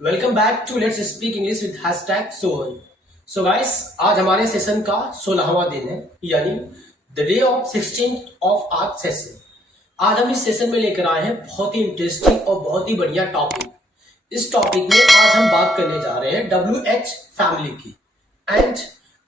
Welcome back to let's speak English with hashtag Sohan. So guys, आज हमारे session का 16वां दिन है, यानी the day of 16th of our session. आज हम इस सेशन में लेकर आए हैं बहुत ही इंटरेस्टिंग और बहुत ही बढ़िया टॉपिक। इस टॉपिक में आज हम बात करने जा रहे हैं WH फैमिली की। And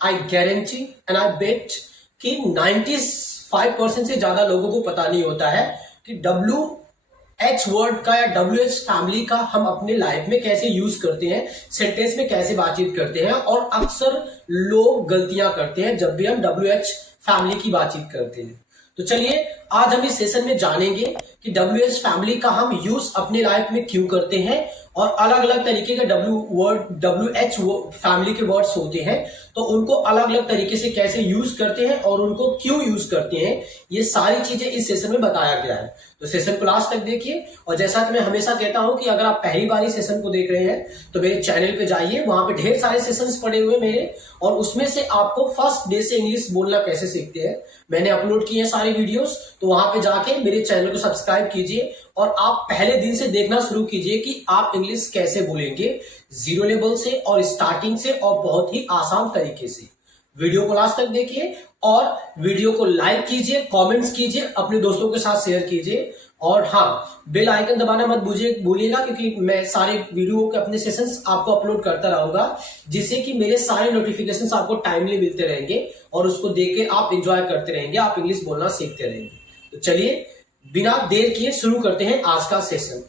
I guarantee and I bet कि 95% से ज्यादा लोगों को पता नहीं होता है कि WH वर्ड का या WH फैमिली का हम अपने लाइफ में कैसे यूज करते हैं, सेंटेंस में कैसे बातचीत करते हैं। और अक्सर लोग गलतियां करते हैं जब भी हम WH फैमिली की बातचीत करते हैं। तो चलिए आज हम इस सेशन में जानेंगे कि WH फैमिली का हम यूज अपने लाइफ में क्यों करते हैं और अलग अलग तरीके के WH फैमिली के वर्ड्स होते हैं, तो उनको अलग अलग तरीके से कैसे यूज करते हैं और उनको क्यों यूज करते हैं, ये सारी चीजें इस सेशन में बताया गया है। तो सेशन को लास्ट तक देखिए। और जैसा कि मैं हमेशा कहता हूं कि अगर आप पहली बार इस सेशन को देख रहे हैं तो मेरे चैनल पे जाइए, वहां पे ढेर सारे सेशंस पड़े हुए मेरे, और उसमें से आपको फर्स्ट डे से इंग्लिश बोलना कैसे सीखते हैं मैंने अपलोड किए हैं सारे वीडियोस। तो वहां पे जाके मेरे चैनल को सब्सक्राइब कीजिए और आप पहले दिन से देखना शुरू कीजिए कि आप इंग्लिश कैसे बोलेंगे, जीरो लेवल से और स्टार्टिंग से और बहुत ही आसान तरीके से। वीडियो को लास्ट तक देखिए और वीडियो को लाइक कीजिए, कमेंट्स कीजिए, अपने दोस्तों के साथ शेयर कीजिए। और हाँ, बेल आइकन दबाना मत भूलिएगा, क्योंकि मैं सारे वीडियो के अपने सेशंस आपको अपलोड करता रहूंगा, जिससे कि मेरे सारे नोटिफिकेशंस आपको टाइमली मिलते रहेंगे और उसको देख के आप एंजॉय करते रहेंगे, आप इंग्लिश बोलना सीखते रहेंगे। तो चलिए बिना देर किए शुरू करते हैं आज का सेशन।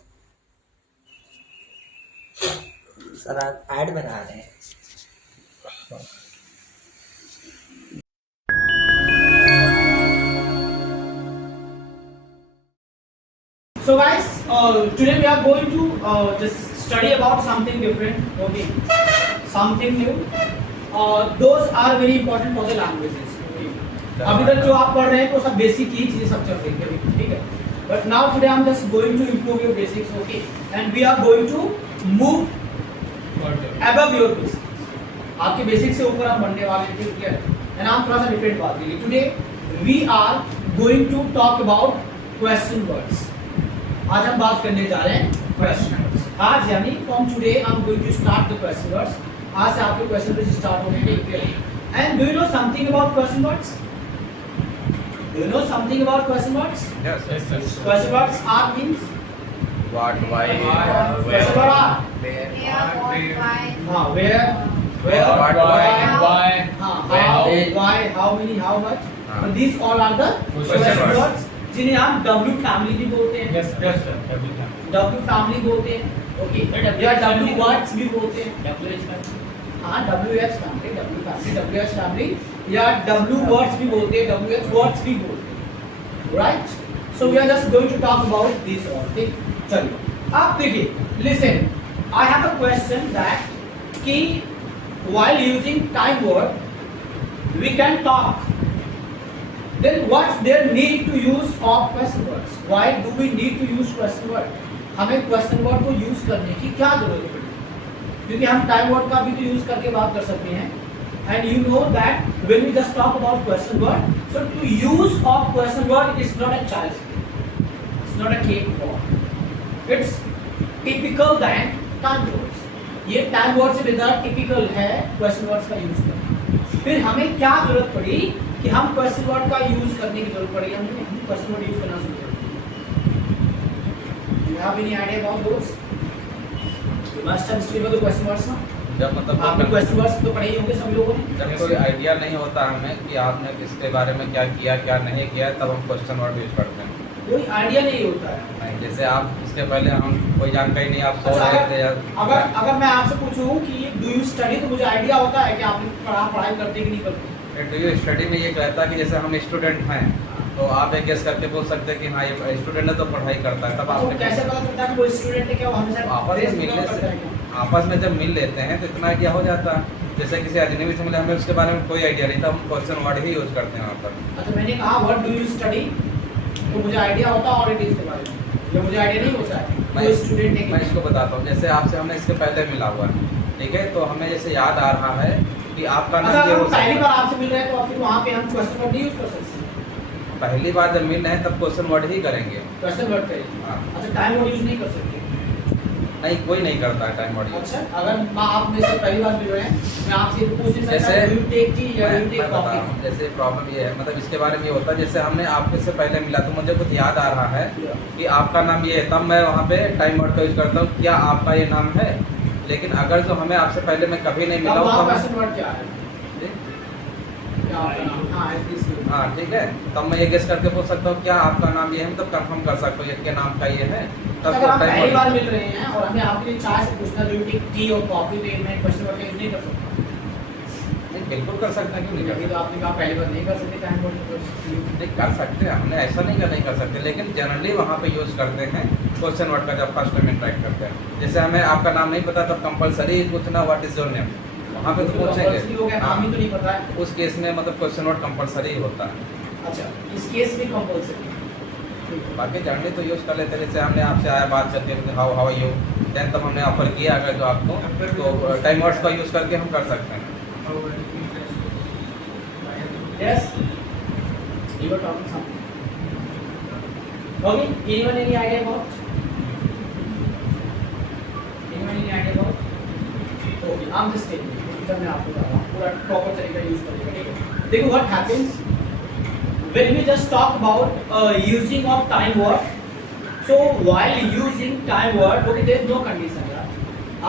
सर आप ऐड बना रहे हैं। So guys, today we are going to just study about something different, okay? Something new. Those are very important for the languages. Okay? अभी तक जो आप पढ़ रहे हैं तो सब बेसिक ही चीजें सब चल रही है, ठीक है? But now today I'm just going to improve your basics, okay? And we are going to move above your basics. आपके बेसिक से ऊपर आप बढ़ने वाले हैं, ठीक है? And हम थोड़ा सा डिफरेंट बात करेंगे। Today we are going to talk about question words. आज हम बात करने जा रहे हैं क्वेश्चन वर्ड्स। आज यानी from today I am going to start the question words. आज से आपके क्वेश्चन वर्ड्स स्टार्ट होंगे। And do you know something about question words? Do you know something about question words? Yes. Question words are means What, why, question word are हां where What, why, हां when, why, how many, how much. हाँ। This all are the Question question words. Words जिन्हें हम W family भी बोलते हैं। Yes, sir. Everything. W family बोलते हैं, ओके? या W वर्ड्स भी बोलते हैं। हाँ, WH family, W family, WH family या W वर्ड्स भी बोलते हैं, WH वर्ड्स भी बोलते हैं, right? So we are just going to talk about this all, ठीक? चलिए आप देखिए, listen, I have a question that कि while using time word we can talk, then what's their need to use of question words? Why do we need to use question word? हमें question word को use करने की क्या जरूरत पड़ी? क्योंकि हम time word का भी तो use करके बात कर सकते हैं। And you know that when we just talk about question word, so to use of question word is not a child's play. It's not a cakewalk. It's typical than time words. ये time word से ज़्यादा typical है question words का use करना। फिर हमें क्या जरूरत पड़ी कि हम क्वेश्चन वर्ड का यूज करने की जरूरत पड़ेगी, हमें क्वेश्चन वर्ड यूज करना शुरू करेंगे। Do you have any idea about those? You must have studied the question words ना? जब मतलब आपने क्वेश्चन वर्ड्स तो पढ़े ही होंगे सभी लोगों ने। जब कोई आइडिया नहीं होता हमें कि आपने इसके बारे में क्या किया क्या नहीं किया, तब हम क्वेश्चन वर्ड यूज करते हैं। कोई आइडिया नहीं होता है। नहीं, जैसे आप इसके पहले हम कोई जानकारी नहीं, आप सो अच्छा, रहे थे या अगर मैं आपसे पूछूं कि डू यू स्टडी, तो मुझे आइडिया होता है कि आपने पढ़ाई करते कि नहीं करते। डू यू स्टडी में ये कहता है कि जैसे हम स्टूडेंट हैं तो आप एक गेस करके बोल सकते हैं कि हाँ ये स्टूडेंट है तो पढ़ाई करता है, तब तो आपने कैसे पता चलता है कि वो स्टूडेंट है? क्या वो हमेशा आपस में जब मिल लेते हैं तो इतना आइडिया हो जाता है। जैसे किसी अजनबी से मिले, हमें उसके बारे में कोई आइडिया नहीं था, हम क्वेश्चन वर्ड ही यूज करते हैं वहाँ पर। अच्छा, मैंने कहा व्हाट डू यू स्टडी, तो मुझे आइडिया होता है और इसके बारे में, या मुझे आइडिया नहीं होता है वो स्टूडेंट है। मैं इसको बताता हूँ, जैसे आपसे हमने इसके पहले मिला हुआ है, ठीक है, तो हमें जैसे याद आ रहा है कि आपका नाम ये हो सकता है। पहली बार आपसे मिल रहे हैं तो फिर वहाँ पे हम क्वेश्चन वर्ड नहीं यूज कर सकते। पहली बार जब मिल रहे हैं तब क्वेश्चन वर्ड ही करेंगे। क्वेश्चन वर्ड करेंगे। हाँ। अच्छा, टाइम वर्ड यूज नहीं कर सकते। नहीं, कोई नहीं करता है टाइम वर्ड यूज। अच्छा, अगर आप मेरे से पहली बार मिल रहे हैं, मैं आपसे पूछ नहीं सकता जैसे डू यू टेक टी या डू यू मैं टेक बता रहा कॉफी? हूँ, जैसे प्रॉब्लम ये है, मतलब इसके बारे में ये होता है, जैसे हमने आपके से पहले मिला तो मुझे कुछ याद आ रहा है कि आपका नाम ये है, तब मैं वहाँ पे टाइम वर्ड का यूज़ करता हूँ, क्या आपका ये नाम है। लेकिन अगर जो हमें आपसे पहले मैं कभी नहीं मिला अब हूँ वहाँ तो क्वेश्चन वर्ड क्या है? क्या आपका नाम? हाँ, इसलिए हाँ ठीक है, तब मैं ये गेस करके पूछ सकता हूँ क्या आपका नाम ये है, मतलब कंफर्म कर सकता हूँ ये नाम का ये है, तब अगर आप time पहली word बार use मिल रहे हैं और हमें आपके लिए चाय से पूछना डू यू टेक टी और कॉफी, तो ये मैं क्वेश्चन वर्ड का यूज नहीं कर सकता। नहीं, बिल्कुल कर सकते हैं, क्यों नहीं कर नहीं सकते। तो आपने कहा पहली बार नहीं कर सकते टाइम वर्ड। नहीं कर सकते हैं, हमने ऐसा नहीं कर सकते, लेकिन जनरली वहाँ पे यूज़ करते हैं क्वेश्चन वर्ड का जब फर्स्ट टाइम इंटरेक्ट करते हैं। जैसे हमें आपका नाम नहीं पता तब कंपलसरी पूछना व्हाट इज योर नेम, वहाँ पे तो पूछेंगे। हो गया, नाम ही तो नहीं पता है। उस केस में मतलब क्वेश्चन वर्ड कंपलसरी होता है। अच्छा, इस केस में कंपल्सरी। बाकी जनरली तो यूज़ कर लेते हैं, जैसे हमने आपसे आया बात करके हाउ हाउ यू, देन तब हमने ऑफर किया अगर जो आपको, तो टाइम वर्ड्स का यूज़ करके हम कर सकते हैं। Yes, you were talking something. Okay, anyone any idea about? Anyone any idea about? Okay, I'm just telling you. इधर मैं आपको बता रहा हूँ, पूरा proper तरीका यूज करेगा, ठीक है? देखो what happens when we just talk about using of time word. So while using time word, okay, there is no condition.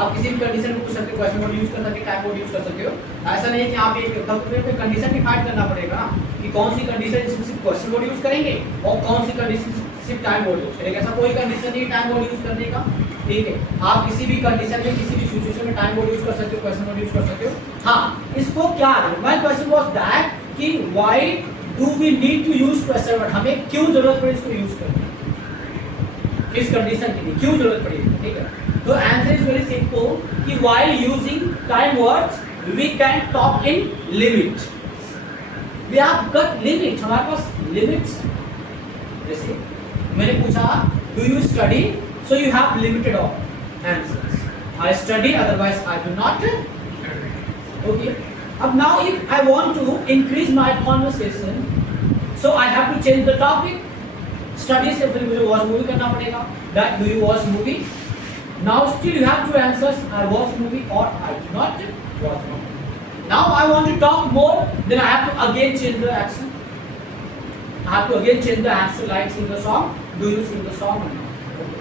आप किसी भी कंडीशन में पूछ सकते हो, क्वेश्चन वर्ड यूज कर सकते हो, टाइम वर्ड यूज कर सकते हो। ऐसा नहीं कि आप एक कंडीशन डिफाइन करना पड़ेगा ना कि कौन सी कंडीशन सिर्फ क्वेश्चन वर्ड यूज करेंगे और कौन सी कंडीशन सिर्फ टाइम वर्ड यूज करेंगे। ऐसा कोई कंडीशन नहीं टाइम वर्ड यूज करने का, ठीक है? आप किसी भी कंडीशन में किसी भी सिचुएशन में टाइम वर्ड यूज कर सकते हो, क्वेश्चन वर्ड यूज कर सकते हो। हाँ, इसको क्या है, माय क्वेश्चन वाज दैट कि why do we need to use question word, हमें क्यों जरूरत पड़ी इसको यूज करने की, किस कंडीशन के लिए क्यों जरूरत पड़ी, ठीक है? तो आंसर इज वेरी सिंपल कि while using time words we can talk in limit. We have got limit, हमारे पास limits है। जैसे मैंने पूछा do you study, so you have limited of answers. I study, otherwise I do not. Okay. अब now if I want to increase my conversation, so I have to change the topic. Study से फिर मुझे watch movie करना पड़ेगा. That do you watch movie? Now still you have two answers, I watch movie or I do not watch movie. Now I want to talk more, then I have to again change the action. I have to again change the answer like sing the song, do you sing the song or not? Okay.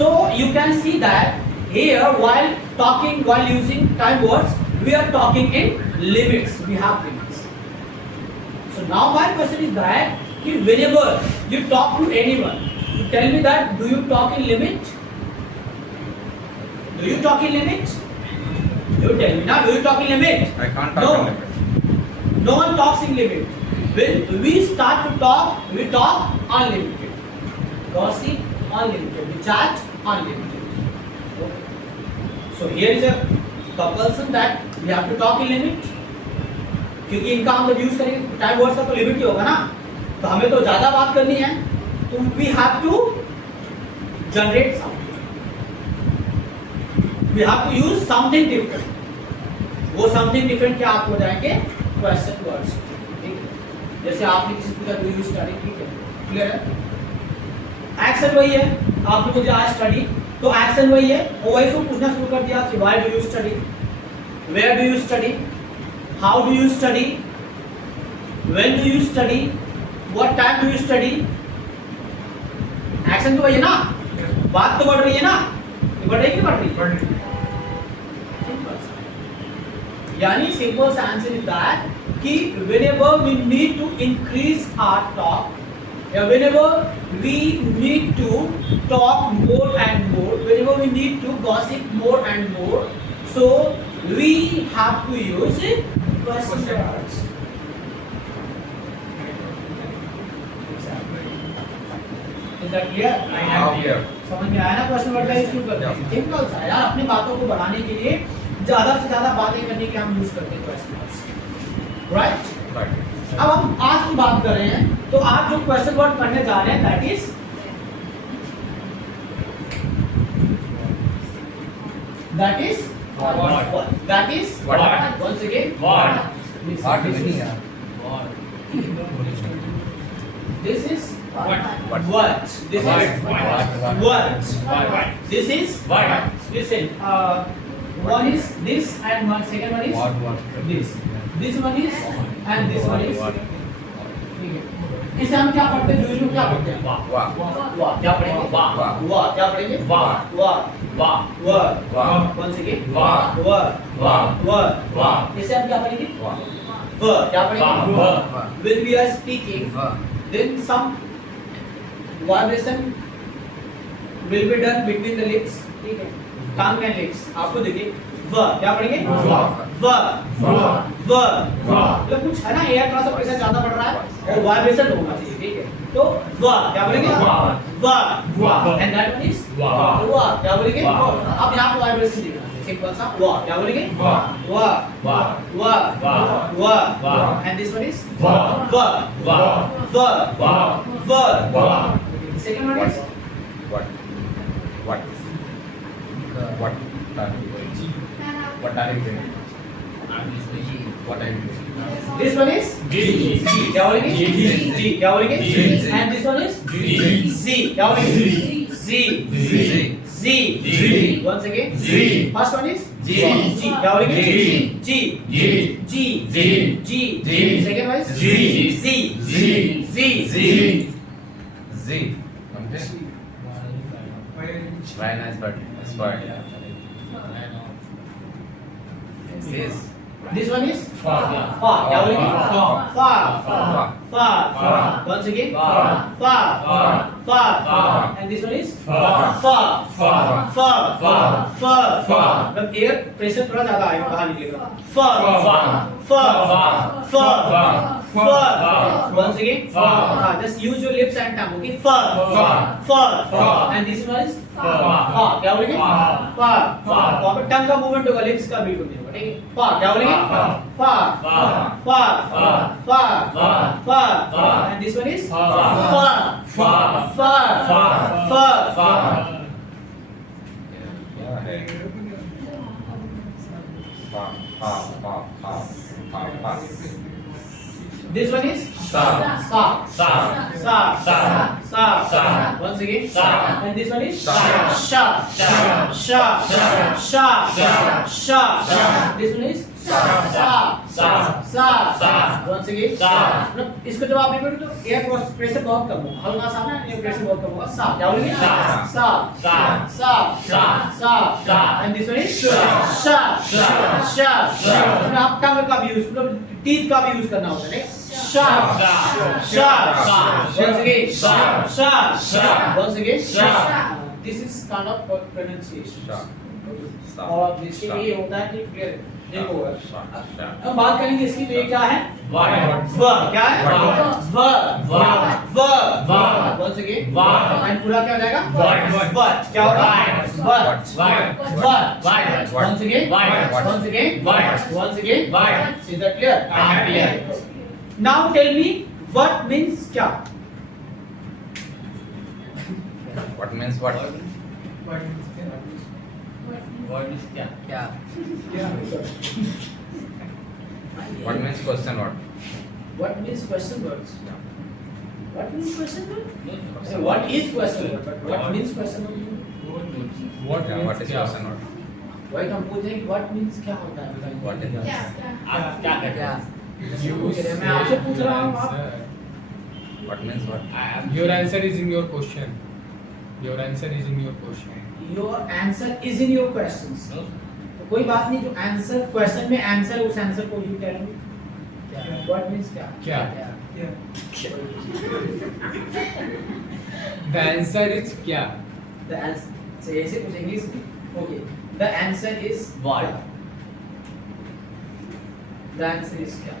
So you can see that here while talking, while using time words, we are talking in limits, we have limits. So now my question is that whenever you talk to anyone, you tell me that do you talk in limit? Do you talk in limit? You tell me now. Do you talk in limit? I can't talk in limit. No one talks in limit. When we start to talk, we talk unlimited. Gossip unlimited. We chat unlimited. Okay. So here is a compulsion that we have to talk in limit. क्योंकि इनका हम जब use करेंगे time words का तो limit ही होगा ना, तो हमें तो ज्यादा बात करनी है, तो we have to generate something, we have to use something different. वो समथिंग डिफरेंट क्या आप हो जाएंगे क्वेश्चन वर्ड्स, ठीक है? जैसे आपने किसी पूछा डू यू स्टडी, ठीक है, क्लियर है? एक्शन वही है, आपने मुझे आज स्टडी, तो एक्शन वही है और वही से पूछना शुरू कर दिया कि why do you study, where do you study, how do you study, when do you study, what time do you study. Action तो वही है ना, बात तो बढ़ रही है ना, बढ़ रही है कि बढ़ रही है? यानी सिंपल सा आंसर इज दैट कि whenever we need to increase our talk, whenever we need to talk more and more, whenever we need to gossip more and more, so we have to use question words. Is that clear? clear. समझ में आया ना question word का use क्यों करते हैं? Simple सा यार, अपनी बातों को बढ़ाने के लिए ज्यादा से ज्यादा बातें करने के हम यूज करते हैं क्वेश्चन वर्ड्स, राइट? अब हम आज की बात कर रहे हैं, तो आज जो क्वेश्चन वर्ड पढ़ने जा रहे हैं that is what, that is What? once again What? Listen, What this नहीं is- यार। this is What? This is what? This is What? listen. One is this and one second one is this. This one is and this one is. ठीक है. इसे हम क्या पढ़ते हैं? Usually क्या पढ़ते हैं? वाह वाह क्या पढ़ेंगे? वाह वाह क्या पढ़ेंगे? वाह वाह वाह वाह वाह once again वाह वाह वाह वाह वाह इसे हम क्या पढ़ेंगे? वाह वाह क्या पढ़ेंगे? वाह When we are speaking, then some vibration will be done between the lips. ठीक है. Tongue and lips. आपको देखिए वाह क्या पढ़ेंगे? वाह वाह वाह वाह वाह मतलब कुछ है ना एयर थोड़ा सा प्रेशर ज्यादा पड़ रहा है और वाइब्रेशन होना चाहिए ठीक है तो वाह क्या बोलेंगे वाह वाह वाह एंड दैट वन इज वाह वाह क्या बोलेंगे वाह अब यहाँ पे वाइब्रेशन दिख रहा है सिंपल सा वाह क्या बोलेंगे वाह वाह वाह वाह वाह वाह वाह एंड दिस वन इज वाह वाह वाह वाह वाह वाह वाह second one is what what what are you doing? What are you doing? This one is G क्या बोलेंगे जी, जी। जी क्या बोलेंगे G. And this one is G. G क्या बोलेंगे G. G G. G ji. once again ji. first one is ji. G क्या बोलेंगे G. G G G G G ji. second one is ji. G G G ji Z समझे? Very nice word. This word. This. this one is Fa. fa क्या बोलेंगे Fa. fa Fa. fa Fa. once again Fa. fa Fa. fa Fa. and this one is Fa. fa Fa. fa Fa. fa Fa. मतलब air pressure थोड़ा ज्यादा आएगा बाहर निकलेगा fa Fa. fa Fa. fa Fa. fa Fa. once again Fa. just use your lips and tongue okay fa Fa. fa Fa. and this one is Fa. fa क्या बोलेंगे Fa. fa Fa. वहाँ पे टंग का movement होगा lips का बिल्कुल नहीं होगा ठीक है fa क्या बोलेंगे Fa. fa Fa. fa Fa. fa Fa. fa Fa. and this one is Fa. fa Fa. fa Fa. fa Fa. क्या है? Fa fa fa fa fa fa. this one is Sa. sa Sa. sa Sa. sa Sa. once again Sa. and this one is Sa. sha Sha. sha sha Sha. sha Sha. this one is Sa. sa Sa. sa Sa. once again Sa. मतलब इसको जब आप लिखोगे तो air pressure बहुत कम होगा हल्का सा ना एयर प्रेशर बहुत कम होगा सा क्या बोलेंगे Sa. सा Sa. सा Sa. सा Sa. and this one is Sha. sha Sha. sha Sha. इसमें आप टंग का भी यूज मतलब टीथ का भी यूज करना होता है sha Sa. sha Sa. once again Sa. sha Sha. once again Sha. this is kind of pronunciation Sha. Sa. और जिसके लिए होता है कि क्लियर एक होगा Sha. Sha. अब बात करेंगे इसकी तो ये क्या है What? व क्या है What? व व व व once again What? एंड पूरा क्या हो जाएगा What? what क्या होगा What? what What? what What? once again What? once again What? once again What? is that clear Clear. now tell me what means क्या What means what? What is क्या? क्या What means question what? what means question words what means question word what is question word but what means question word Yeah, what is question what? वही हम पूछ रहे हैं कि what means क्या होता है What is that? आप क्या कहते क्या हैं? मैं आपसे पूछ रहा हूँ आप What means what? Your answer is in your question. Your answer is in your question. your answer is in your questions तो कोई बात नहीं जो आंसर क्वेश्चन में आंसर उस आंसर को यू करेंगे what means क्या क्या? The answer is क्या? the answer so ऐसे कुछ इंग्लिश में okay the answer is What? the answer is क्या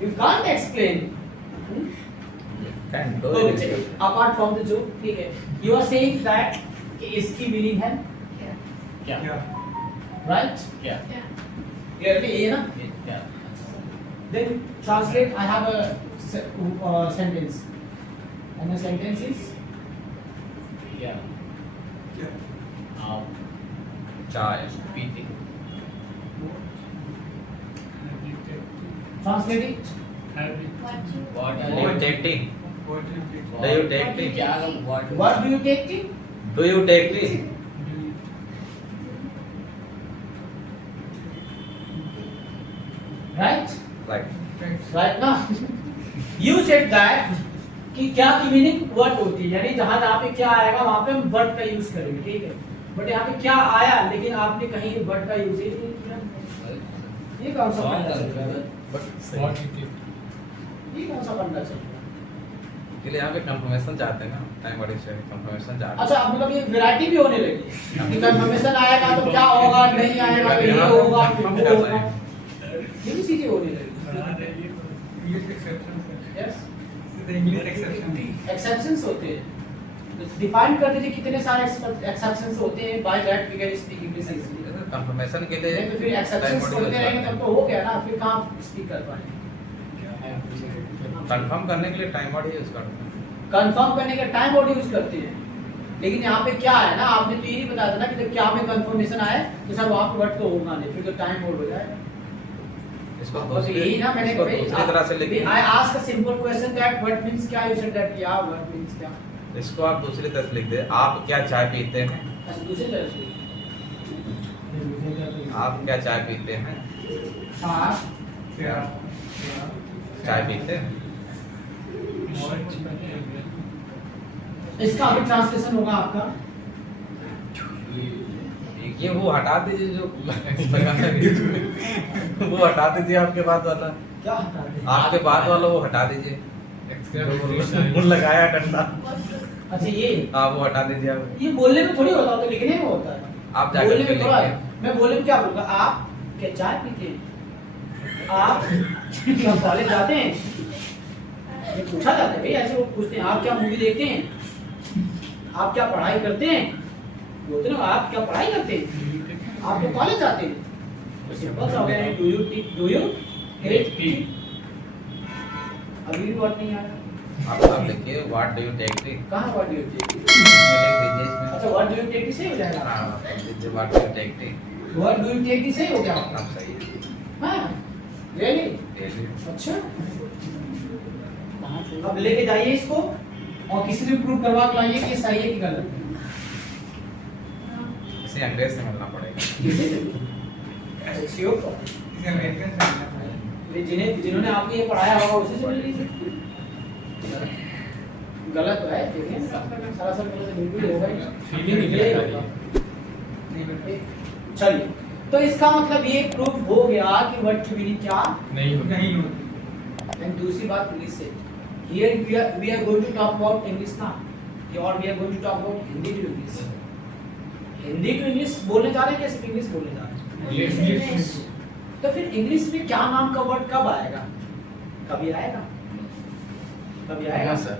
you can't explain Can do तो it. apart from the joke ठीक है you are saying that इसकी meaning है क्या? right क्या? clearly ये ना ये क्या? then translate I have a sentence and the sentence is क्या? आप Chai. पीते translating What Do you take tea? Do you take tea? क्या what what do you take tea Do you take tea? Right Right. Right ना you said that कि क्या की meaning what होती है, यानी जहां जहां पे क्या आएगा वहां पे हम वर्ड का यूज करेंगे, ठीक है। बट यहाँ पे क्या आया लेकिन आपने कहीं वर्ड का यूज ही नहीं किया, ये कौन सा फंडा चल रहा है? What you take? ये कौन सा फंडा चल रहा है? के लिए यहाँ पे कंफर्मेशन चाहते हैं ना, टाइम बड़ी से कंफर्मेशन चाहते हैं। अच्छा, अब मतलब ये वैरायटी भी होने लगी है कि कंफर्मेशन आएगा तो क्या होगा, नहीं आएगा तो ये होगा, हम वो कर होगा, रहे हैं। ये भी चीजें होने लगी। English exceptions. Yes, The English exception. Exceptions होते हैं, डिफाइन कर दीजिए कितने सारे एक्सेप्शंस होते हैं, by that we can speak English easily. Confirmation के लिए नहीं तो फिर एक्सेप्शंस होते रहेंगे तब तो हो गया ना, फिर कहाँ स्पीक कर पाएंगे। कंफर्म करने के लिए टाइम वर्ड ही यूज करते हैं। कंफर्म करने का टाइम वर्ड यूज करते हैं, लेकिन यहाँ पे क्या है ना, आपने तो ये नहीं बताया था ना कि जब क्या में कंफर्मेशन आए तो सर वहाँ पे वर्ड तो होगा नहीं, फिर तो टाइम वर्ड हो जाएगा। इसको बस यही ना मैंने इसको दूसरी तरह से लिखिए। I ask a simple question that what means क्या, यू सेड दैट क्या व्हाट मींस क्या। इसको आप दूसरी तरह से लिख दे, आप क्या चाय पीते हैं? अच्छा, दूसरी तरह से आप क्या चाय पीते हैं? हाँ, क्या चाय पीते हैं? इसका अभी ट्रांसलेशन होगा आपका। ये वो हटा दीजिए जो लगा है। वो हटा दीजिए, आपके बाद वाला, क्या हटा दें? आपके बाद वाला वो हटा दीजिए। Exclamation. वो लगाया डंडा, अच्छा, ये हाँ वो हटा दीजिए आप। ये बोलने में थोड़ी होता है, तो लिखने में होता है। आप जाकर बोलने के में थोड़ा लिखिए। है। मैं बोलने में क्या बोलूँगा, आप क्या चाय पीते हैं, आप क्या कॉलेज जाते हैं, ये पूछा जाता है भाई, ऐसे वो पूछते हैं आप क्या मूवी देखते हैं, आप क्या पढ़ाई करते हैं, बोलते ना आप क्या पढ़ाई करते हैं, आप क्या कॉलेज जाते हैं, तो सिंपल सा हो गया। डू यू टेक टी, अभी भी वर्ड नहीं आया। आप लिखिए what do you take tea, कहाँ what do you take tea? लिख दीजिए इसमें। अच्छा, what do you take tea सही हो जाएगा। हाँ लिख what do you take tea, what do you take tea सही हो गया आपका। आप सही है। हाँ, रियली, ये अच्छा। अब लेके जाइए इसको और किसी से प्रूव करवा के लाइए कि ये सही है कि गलत है। इसे अंग्रेज से मिलना पड़ेगा। किसी से श्योर को It's American sign. जिन्होंने आपको ये पढ़ाया होगा उसी से मिल लीजिए। गलत है, देखिए सरासर गलत बिल्कुल होगा ही। Feeling निकलेगा। चलिए, तो इसका मतलब ये प्रूफ हो गया कि वर्ड की मीनिंग क्या नहीं होती। एंड दूसरी बात पुलिस से, here we are going to talk about English ना, और we are going to talk about Hindi to English. Hindi to English बोलने जा रहे हैं, कैसे इंग्लिश बोलने जा रहे हैं? English. तो फिर इंग्लिश में क्या नाम का वर्ड कब आएगा? कभी आएगा, कभी आएगा सर।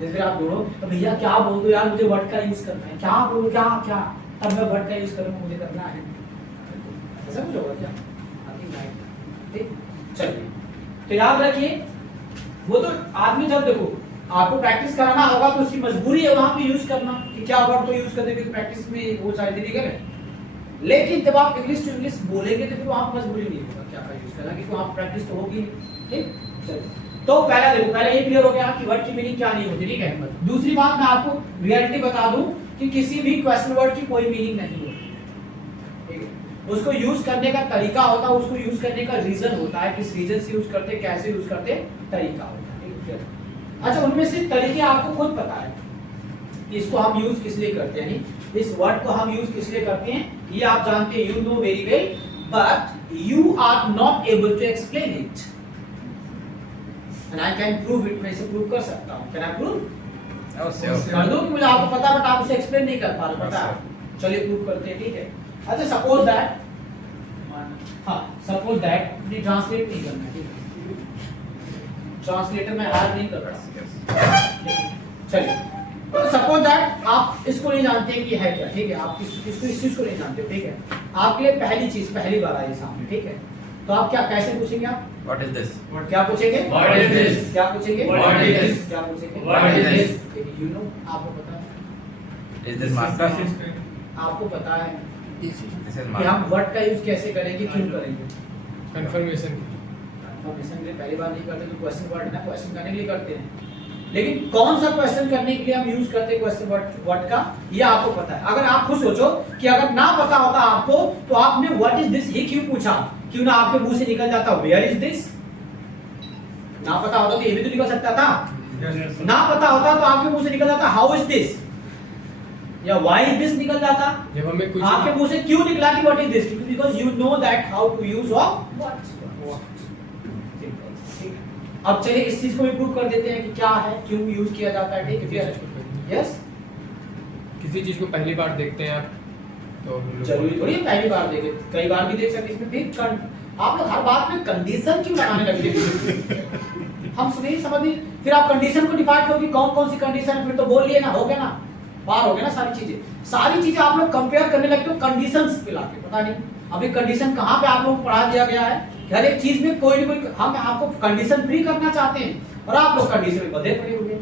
जैसे फिर आप ढूंढो तो भैया क्या बोल दो यार, मुझे वर्ड का यूज करना है, क्या बोलो, क्या क्या अब मैं वर्ड का यूज करूंगा, मुझे करना है, ऐसा कुछ होगा क्या? ठीक, चलिए, तो याद रखिए, वो तो आदमी जब देखो आपको प्रैक्टिस कराना होगा तो उसकी मजबूरी है वहां पे यूज करना कि क्या वर्ड तो यूज करने की प्रैक्टिस में वो सारी तरीके है। लेकिन जब आप इंग्लिश टू इंग्लिश बोलेंगे तो फिर वहां पर मजबूरी नहीं होगा क्या का यूज करना, क्योंकि वहां प्रैक्टिस तो होगी नहीं। ठीक, चलिए, तो पहला देखो, पहले ये क्लियर हो गया कि वर्ड की मीनिंग क्या नहीं होती। ठीक है, दूसरी बात मैं आपको रियलिटी बता दूं कि किसी भी क्वेश्चन वर्ड की कोई मीनिंग नहीं होती। ठीक है, उसको यूज करने का तरीका होता है, उसको यूज करने का रीजन होता है, किस रीजन से यूज करते, कैसे यूज करते, तरीका होता है। ठीक है, अच्छा, उनमें से तरीके आपको खुद पता है कि इसको हम यूज किस लिए करते हैं, इस वर्ड को हम यूज किस लिए करते हैं, ये आप जानते हैं, you know very well, but you are not able to explain it and I can prove it. मैं इसे प्रूव कर सकता हूं। Can I prove? कर दो कि मुझे आपको पता है बट आप उसे एक्सप्लेन नहीं कर पा रहे, पता है? चलिए प्रूव करते हैं। ठीक है, अच्छा, सपोज दैट, हाँ सपोज दैट, मुझे ट्रांसलेट नहीं करना है, ठीक है, ट्रांसलेटर मैं हायर नहीं कर रहा। चलिए, तो सपोज दैट आप इसको नहीं जानते हैं कि है क्या। ठीक है, आप इसको इस चीज को नहीं जानते। ठीक है, आपके लिए पहली चीज पहली बार आई सामने। ठीक है, तो आप क्या कैसे पूछेंगे? आप व्हाट इज दिस? क्या पूछेंगे? What is this? क्या पूछेंगे? What is this? क्या पूछेंगे? What is this? You know, आपको पता है, इज दिस मास्टर? आपको पता है दिस इज कि हम मास्टर। वर्ड का यूज कैसे करेंगे, क्यों करेंगे। Confirmation. कंफर्मेशन के लिए पहली बार नहीं करते, तो क्वेश्चन वर्ड ना क्वेश्चन करने के लिए करते हैं। लेकिन कौन सा क्वेश्चन करने के लिए हम यूज करते हैं क्वेश्चन वर्ड का, ये आपको पता है। अगर आप खुद सोचो कि अगर ना पता होता आपको तो आपने व्हाट इज दिस ही क्यों पूछा, क्यों ना आपके मुंह से निकल जाता वेयर इज दिस। ना पता होता तो ये भी तो निकल सकता था। ना पता होता तो आपके मुंह से निकल जाता हाउ इज दिस या व्हाई इज दिस निकल जाता। जब हमें कुछ आपके मुंह से क्यों निकला कि what is this, because you know that how to use of what. अब चलिए इस चीज को भी प्रूव कर देते हैं कि क्या है, क्यों यूज किया जाता है। ठीक है, यस। किसी चीज को पहली बार देखते हैं आप तो हम लोग जरूरी थोड़ी है पहली बार देखे, कई बार भी देख सकते हैं। इसमें फिर आप लोग हर बात में कंडीशन क्यों लगाने लगते हैं? हम सुनिए समझ नहीं, फिर आप कंडीशन को डिफाइन करो कि कौन कौन सी कंडीशन है, फिर तो बोल लिए ना, हो गया ना, पार हो गया ना सारी चीजें आप लोग कंपेयर करने लगते हो कंडीशंस पे लाके। पता नहीं अभी कंडीशन कहाँ पे आप लोगों को पढ़ा दिया गया है। हर एक चीज में कोई ना कोई, हम आपको कंडीशन फ्री करना चाहते हैं और आप लोग कंडीशन में बंधे पड़े हुए।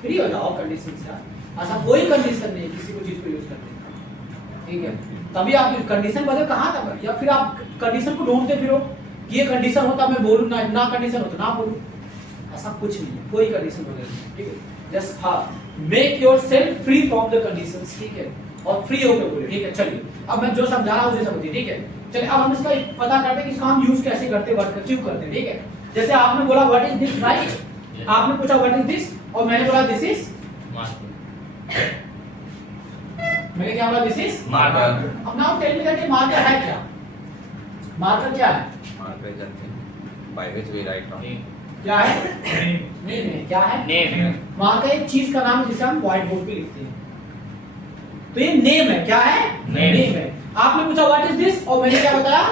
फ्री हो जाओ कंडीशन से, ऐसा कोई कंडीशन नहीं है किसी को चीज को यूज करने का। ठीक है, तभी आप कंडीशन बदल कहाँ था, या फिर आप कंडीशन को ढूंढते फिरो कि ये कंडीशन होता मैं बोलूं ना कंडीशन होता ना बोलूं। ऐसा कुछ नहीं है, कोई कंडीशन बदल नहीं। ठीक है, जस्ट हाँ make yourself free from the conditions. ठीक है, और फ्री होकर बोले। ठीक है, चलिए अब मैं जो समझा रहा हूं उसे समझिए। ठीक है, चलिए अब हम इसका पता करते हैं कि इसको हम यूज कैसे करते हैं, वर्ड क्यों करते हैं। ठीक है, जैसे आपने बोला व्हाट इज दिस, राइट। आपने पूछा व्हाट इज दिस और मैंने बोला दिस इज, मैंने क्या बोला, दिस इज मार्कर। अब नाउ टेल मी दैट ये मार्कर है क्या। मार्कर क्या है, marker is something by which we write down. क्या है, नेम है। क्या है, नेम है। मार्कर एक चीज का नाम है जिसे हम व्हाइट बोर्ड पे लिखते हैं। तो ये नेम है। क्या है, नेम है। आपने पूछा व्हाट इज दिस और मैंने क्या बताया,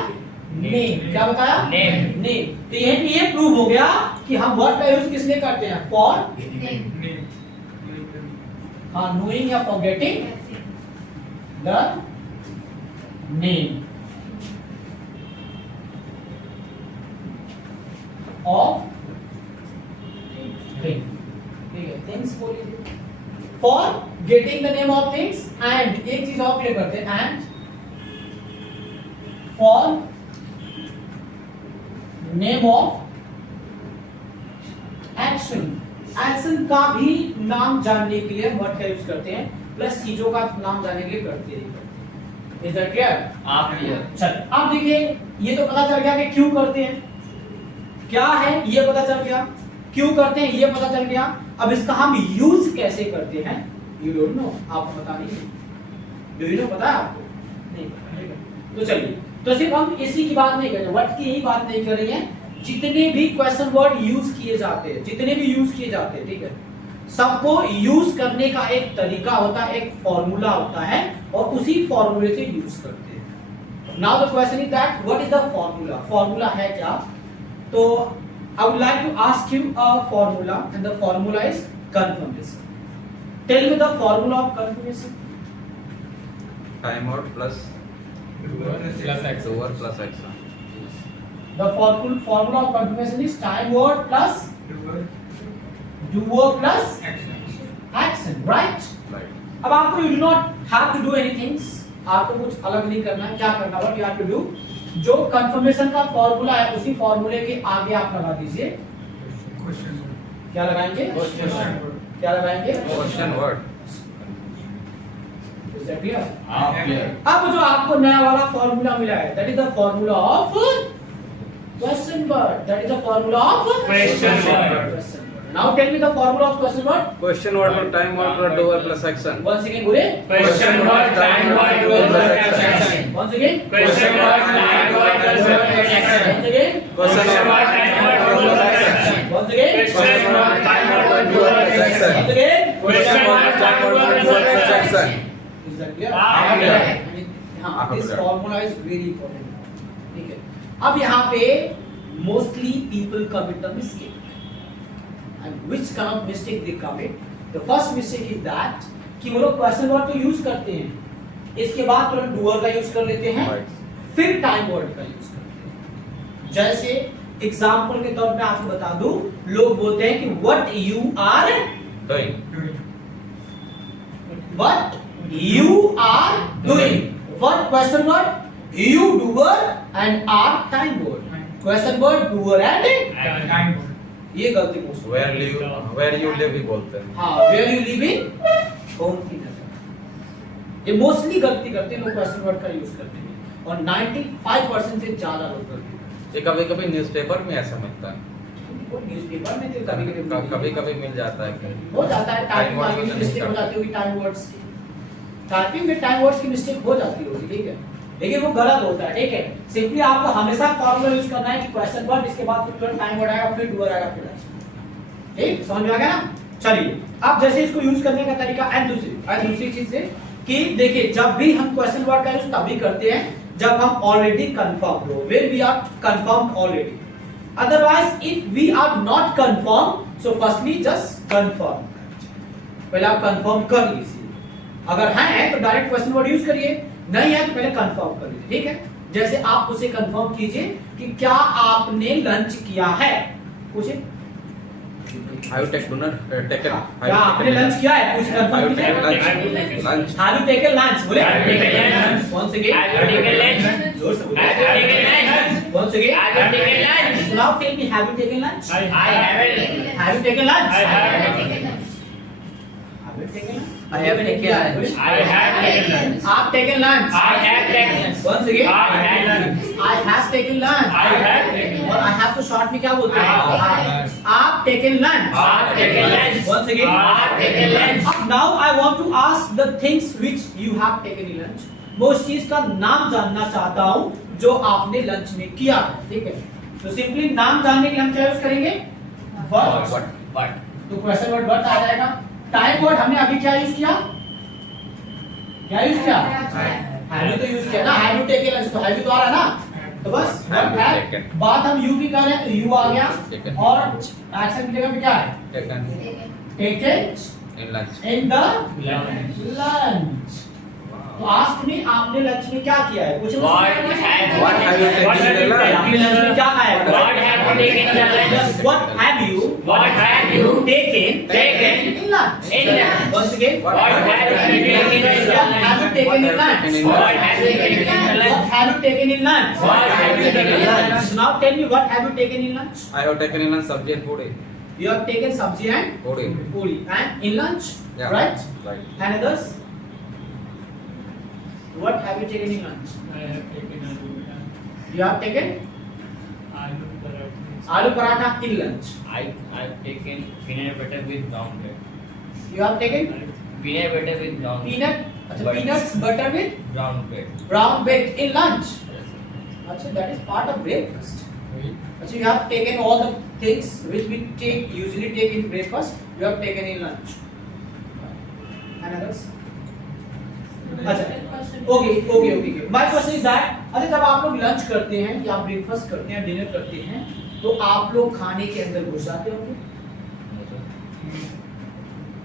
नेम। क्या बताया, नेम। नेम। तो ये प्रूव हो गया कि हम वर्ड का यूज किस लिए करते हैं, फॉर हाँ नोइंग या forgetting the name of thing. ठीक है, थिंग्स बोलिए for getting the name of things. And एक चीज और क्लियर करते हैं, and for name of action. Action का भी नाम जानने के लिए वर्ड का यूज करते हैं, प्लस चीजों का नाम जानने के लिए करते हैं। Is that clear? आप क्लियर। चल अब देखिए, ये तो पता चल गया कि क्यों करते हैं, क्या है ये पता चल गया, क्यों करते हैं ये पता चल गया। अब इसका हम यूज कैसे करते हैं, यू डोंट नो, आपको पता नहीं है। डू यू नो, पता है आपको? नहीं पता। तो चलिए, तो सिर्फ हम इसी की बात नहीं कर रहे, व्हाट की यही बात नहीं कर रही है, जितने भी क्वेश्चन वर्ड यूज किए जाते हैं, जितने भी यूज किए जाते हैं, ठीक है, सबको यूज करने का एक तरीका होता है, एक फॉर्मूला होता है, और उसी फॉर्मूले से यूज करते हैं। Now the question is that what is the formula. Formula है क्या? तो I would like to ask you a formula, and the formula is confirmation. Tell me the formula of confirmation. Time out plus plus x doer plus action. The formula of confirmation is time word plus doer plus action, right? Right. अब आपको you do not have to do anything. आपको कुछ अलग नहीं करना है। क्या करना है? You have to do जो कंफर्मेशन का फॉर्मूला है उसी फॉर्मूले के आगे आप लगा दीजिए। क्या लगाएंगे? क्या लगाएंगे? Question word. Is that clear? आप क्लियर। अब जो आपको नया वाला फॉर्मूला मिला है, that is the formula of question word. That is the formula of Question word. Question word. Now tell me the formula of question word. Question word plus time word plus doer plus action. Once again बोले। Question word, time word, doer plus action. Once again। Question word, time word, doer plus action. Once again। Question word, time word, doer plus action. Once again। Question word, time word, doer plus action. Once again। Question word, time word, doer plus action. Is that clear? हाँ, clear. हाँ, this formula is very important. ठीक है। अब यहाँ पे mostly people commit the mistake. And which kind of mistake they commit? The first mistake is that कि वो लोग question word तो use करते हैं, इसके बाद तुरंत doer का use कर लेते हैं, फिर time word का use करते हैं। जैसे एग्जाम्पल के तौर पे आपको बता दूं, लोग बोलते हैं कि what you are Doing. what you are doing. What question word? You doer and are time word. Question word doer and Time. ये गलती मोस्ट वेयर यू लिव ही बोलते हैं। हाँ वेयर यू लिव इन कौन की नजर, ये मोस्टली गलती करते हैं लोग क्वेश्चन वर्ड का यूज करते हैं और 95% से ज्यादा लोग गलती करते ये कभी कभी न्यूज़पेपर में ऐसा मिलता है, हैं। वो न्यूज़पेपर में तो कभी कभी मिल जाता है कि हो जाता है, टाइपिंग Time में words मिस्टेक हो जाती होगी, टाइम वर्ड्स की टाइपिंग में टाइम वर्ड्स की मिस्टेक हो जाती होगी, ठीक है, लेकिन वो गलत होता है, ठीक है। सिंपली आपको हमेशा फॉर्मूला यूज करना है कि क्वेश्चन वर्ड, इसके बाद फिर तुरंत टाइम वर्ड आएगा, फिर डूअर आएगा, फिर ठीक, समझ में आ गया ना। चलिए अब जैसे इसको यूज करने का तरीका एंड दूसरी चीज है कि देखिए जब भी हम क्वेश्चन वर्ड का यूज तभी करते हैं जब हम ऑलरेडी कंफर्म हो, when we are confirmed already, otherwise if we are not confirm so firstly just confirm, पहले आप कंफर्म कर लीजिए, अगर है तो डायरेक्ट क्वेश्चन वर्ड यूज करिए, नहीं है तो पहले कंफर्म कर लीजिए, ठीक है। जैसे आप उसे कंफर्म कीजिए कि क्या आपने लंच किया है, पूछिए Have you taken क्या आपने लंच किया है, कुछ कंफर्म कीजिए। lunch? Have you taken lunch? बोले Have you taken lunch? once again Have you taken lunch? जोर से बोले Have you taken lunch? once again Have you taken lunch? now tell me have you taken lunch? I haven't. Have you taken lunch? I haven't taken lunch. Have you taken lunch? I haven't taken lunch. I have taken lunch. आप taken lunch? I have taken lunch. once again I had lunch. I have taken lunch. I have taken और lunch. I have to short में क्या बोलते I हैं, have. आप taken lunch. I have taken lunch. once again I have taken lunch. अब now I want to ask the things which you have taken in lunch. मैं उस चीज का नाम जानना चाहता हूँ जो आपने लंच में किया है, ठीक है। तो सिंपली नाम जानने के लिए हम क्या यूज करेंगे, वर्ड। But. तो क्वेश्चन वर्ड वर्ड आ जाएगा। टाइम वर्ड हमने अभी क्या यूज किया, क्या यूज किया, हैव यू तो यूज किया ना, हैव यू टेकन लंच, तो हैव यू तो आ रहा है ना, तो बस Have you है। taken? बात हम यू की कर रहे हैं तो यू आ गया Taken. और एक्शन की जगह पे क्या है, Taken taken in lunch. In the lunch. तो आस्क मी आपने लंच में क्या किया है, पूछो What have you taken in lunch? आपने लंच में क्या खाया है, What have you taken in the lunch? what have you What have you taken taken in lunch, in lunch? once again What have you taken in what lunch? have you taken in lunch, What have you taken in what lunch? have you taken in lunch, What have you taken in lunch? so now tell me what have you taken in lunch, I have taken in lunch sabji and puri. you have taken sabji and Puri. puri and in lunch, Yeah. right, Right. and others, what have you taken in lunch, I have taken you have taken aloo paratha. aloo paratha in lunch, I've taken peanut butter with brown bread. you have taken Peanut butter with brown peanuts butter with brown bread. brown bread in lunch. Actually, that is part of breakfast. Actually, you have taken all the things which we usually take in breakfast. You have taken in lunch. And others? अच्छा, okay. My question is that, अच्छा जब आप लोग lunch करते हैं या breakfast करते हैं, डिनर करते हैं, तो आप लोग खाने के अंदर घुस जाते होंगे।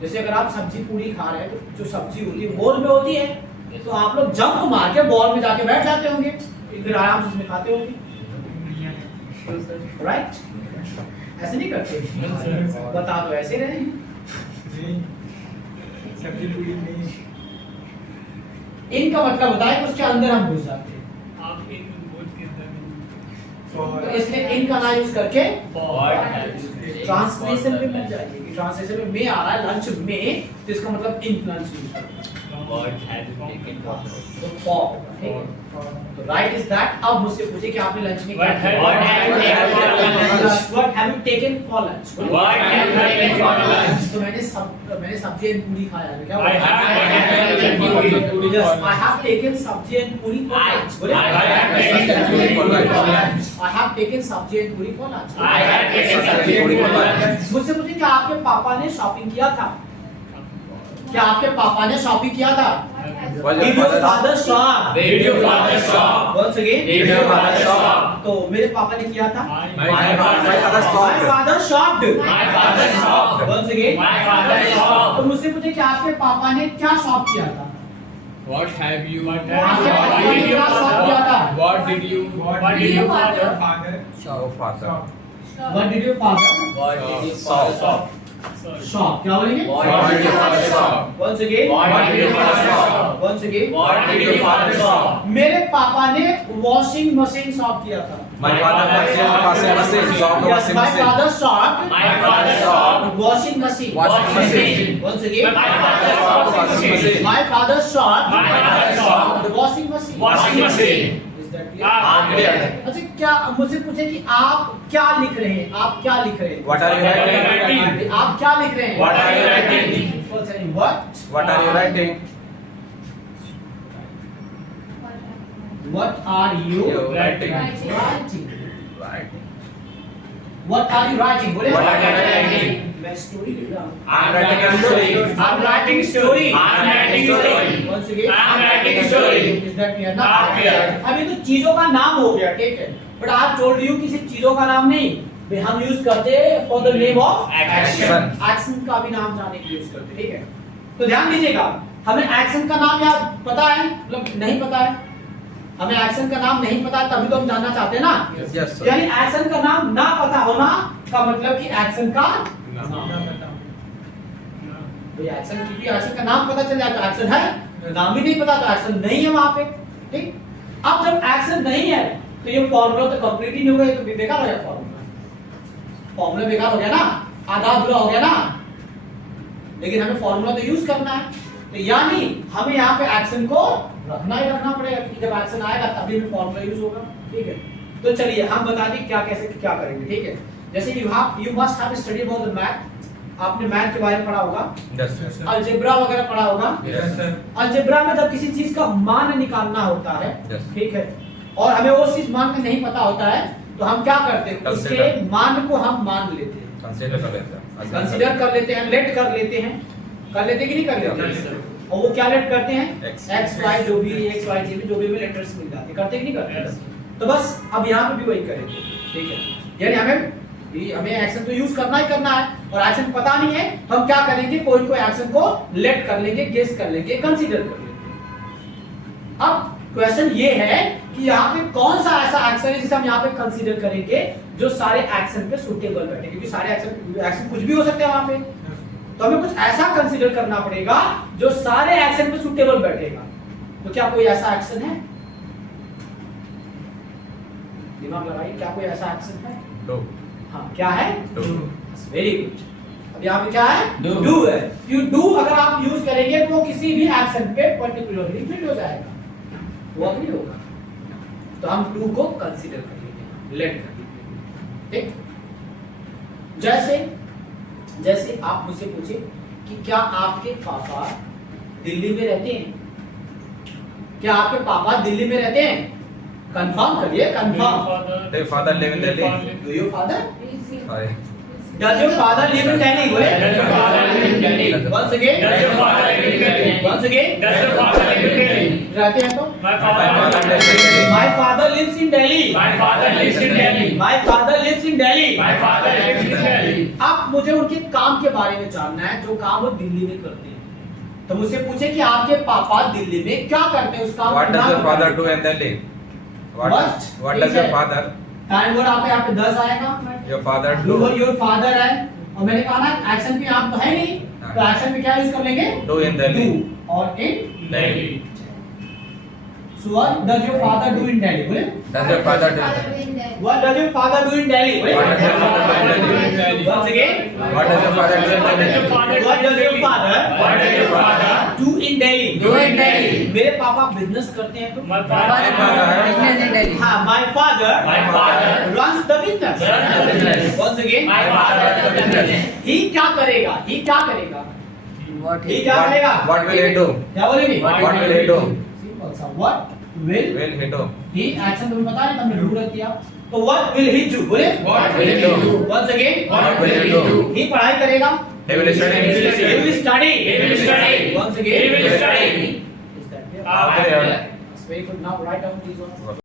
जैसे अगर आप सब्जी पूरी खा रहे हैं तो जो सब्जी होती है बोल में होती है, तो आप लोग जंप मार के बॉल में जाके बैठ जाते होंगे, फिर आराम से उसमें खाते होंगे, राइट? ऐसे नहीं करते, बता दो ऐसे रहे हैं। सब्जी पूरी नहीं। इनका मतलब होता है कि उसके अंदर हम घुस जाते हैं, आप इन बोल के तो इसलिए इनका ना यूज करके What have you ट्रांसलेशन में मिल जाएगी। ट्रांसलेशन में आ रहा है लंच में, तो इसका मतलब इन लंच यूज करना है। What have you taken for lunch? तो फॉर, ठीक है, तो राइट इज दैट। अब मुझसे पूछिए कि आपने लंच में क्या What किया? What have you taken for lunch? What have you taken for lunch? What have you taken for lunch? तो मैंने सब्जी एंड पूरी खाया है, क्या I have taken पूरी। Yes, I have taken सब्जी एंड पूरी for lunch। बोले I have taken sabji for lunch. I have taken सब्जी एंड पूरी for lunch। I have taken sabji and puri for lunch. मुझसे पूछिए कि आपके पापा ने शॉपिंग किया था, क्या आपके पापा ने शॉपिंग किया था? Was Did your your father? father shop? Did your father shop? Once again, Did your father shop? तो मेरे पापा ने किया था। My father My shop. father shopped. My father shop. Once again, My father shop. तो मुझसे पूछे कि आपके पापा ने क्या शॉप किया था? What have you? आपके पापा ने क्या शॉप किया था? What did you? What did your father? Your father. What did your father? What did your Shop. father shop? Shop क्या बोलेंगे? What did your father shop? Once again. What did your father shop? Once again. What did your father shop? मेरे पापा ने washing machine shop किया था। My father washing machine, shop Yes, washing my machine. father shop My father shop. washing machine. Washing machine. Once again. My father shop washing machine. My father shop My father shop the washing machine. washing machine. Is that clear? Clear. अच्छा क्या मुझसे पूछे कि आप क्या लिख रहे हैं? आप क्या लिख रहे हैं? What are you writing? आप क्या लिख रहे हैं? What are you writing? What? What are you writing? What are you You writing. writing? Writing. What are you writing? बोले? What are you writing? मैं स्टोरी लिख रहा हूँ। I'm writing a story. I'm writing story. I'm writing story. Once again. I'm writing story. Is that clear ना? Clear. अभी तो चीजों का नाम हो गया, ठीक है। बट आप जोड़ रही हो कि सिर्फ चीजों का नाम नहीं, भाई हम यूज करते हैं for the name of Action. Action का भी नाम जानने के लिए यूज करते हैं, ठीक है। तो ध्यान दीजिएगा, हमें एक्शन का नाम याद पता है, मतलब नहीं पता है, हमें एक्शन का नाम नहीं पता तभी तो हम जानना चाहते हैं ना। Yes, sir. यानी एक्शन का नाम ना पता होना का मतलब कि एक्शन का नाम। नाम पता भाई एक्शन की एक्शन का नाम पता चल जाए तो एक्शन है, नाम ही नहीं पता तो एक्शन नहीं है वहां पे, ठीक। अब जब एक्शन नहीं है तो ये फॉर्मूला तो कंप्लीट ही नहीं होगा, ये तो बेकार हो गया फॉर्मूला बेकार हो गया ना, आधा अधूरा हो गया ना। लेकिन हमें फॉर्मूला तो यूज करना है, तो यानी हमें यहाँ पे एक्शन को रखना ही रखना पड़ेगा कि जब एक्शन आएगा तभी में फॉर्मूला यूज होगा, ठीक है। तो चलिए हम बता दें क्या कैसे क्या करेंगे, ठीक है। जैसे you must have study about the math, आपने मैथ के बारे में पढ़ा होगा, Yes, sir. अलजेब्रा वगैरह पढ़ा होगा। Yes, sir. अलजेब्रा में जब किसी चीज का मान निकालना होता है, Yes. ठीक है, और हमें वो चीज मान में नहीं पता होता है तो हम क्या करते हैं, उसके Consider. मान को हम मान लेते हैं, Consider कर लेते हैं. कंसीडर कर लेते हैं, लेट कर लेते हैं, कर लेते कि नहीं कर Yes, लेते, sir. और वो क्या लेट करते हैं, X. एक्स वाई जो भी एक्स वाई जी जो भी लेटर्स मिल जाते हैं, करते कि नहीं करते। तो बस अब यहाँ पे भी वही करेंगे, ठीक है। यानी हमें एक्शन तो यूज करना ही करना है, और एक्शन पता नहीं है तो हम क्या करेंगे, कोई एक्शन को लेट कर लेंगे, गेस कर लेंगे, कंसीडर कर लेंगे। अब क्वेश्चन ये है कि यहाँ पे कौन सा ऐसा एक्शन है जिसे हम यहाँ पे कंसीडर करेंगे जो सारे एक्शन पे सुटेबल बैठे, क्योंकि सारे एक्शन कुछ भी हो सकते हैं वहां पे, तो हमें कुछ ऐसा कंसीडर करना पड़ेगा जो सारे एक्शन पे सुटेबल बैठेगा। तो क्या कोई ऐसा एक्शन है, दिमाग लगाइए, क्या कोई ऐसा एक्शन है? Do. हाँ, क्या है? Do. Very good. अब यहाँ पे क्या है? Do है। You do अगर आप यूज करेंगे तो किसी भी एक्शन पे पर्टिकुलरली फिट हो जाएगा, वो नहीं होगा, तो हम do को कंसीडर कर लेंगे, लेट कर लेंगे, ठीक। जैसे आप मुझसे पूछे कि क्या आपके पापा दिल्ली में रहते हैं, क्या आपके पापा दिल्ली में रहते हैं? कंफर्म करिए, confirm. Do your father live in Delhi? Do your father? Sorry. Does your father live in Delhi? बोले? Does your father live in Delhi? Once again. Does your father live in Delhi? Once again. Does your father live in Delhi? रहते हैं तो? My father lives in Delhi. My father lives in Delhi. My father lives in Delhi. My father lives in Delhi. My father lives in Delhi. अब मुझे उनके काम के बारे में जानना है जो काम वो दिल्ली में करते हैं, तो मुझसे पूछे कि आपके पापा दिल्ली में क्या करते हैं, उस काम What does your father do in Delhi? What does your father? Time word आप यहाँ पे 10 आएगा, Your father do. Your father है, और मैंने कहा ना एक्शन पे आप तो है नहीं, तो एक्शन पे क्या यूज कर लेंगे, Do in Delhi. Do और इन Delhi. So what does your father do in Delhi? बोले? Does your father do in Delhi? What does your father do in Delhi? बोले? What does your father do in Delhi? Once again. What does your father do in Delhi? What does your father What does your father do in Delhi? do in Delhi? मेरे पापा business करते हैं तो? My father हाँ, my father My father runs the business. runs the business. Once again. My father runs the business. He क्या करेगा? He क्या करेगा? He क्या What- करेगा? What will he do? क्या बोलेंगे? What will he do? Simple सा. What will Will he do? he action तुम्हें पता है, तुमने रूल रख दिया, तो what will he do? बोले? What will he do? Once again. What will he do? He पढ़ाई करेगा. He will study. He will study. He will study. Once again. He will study. Is that clear? Clear. Very good. Now write down these ones.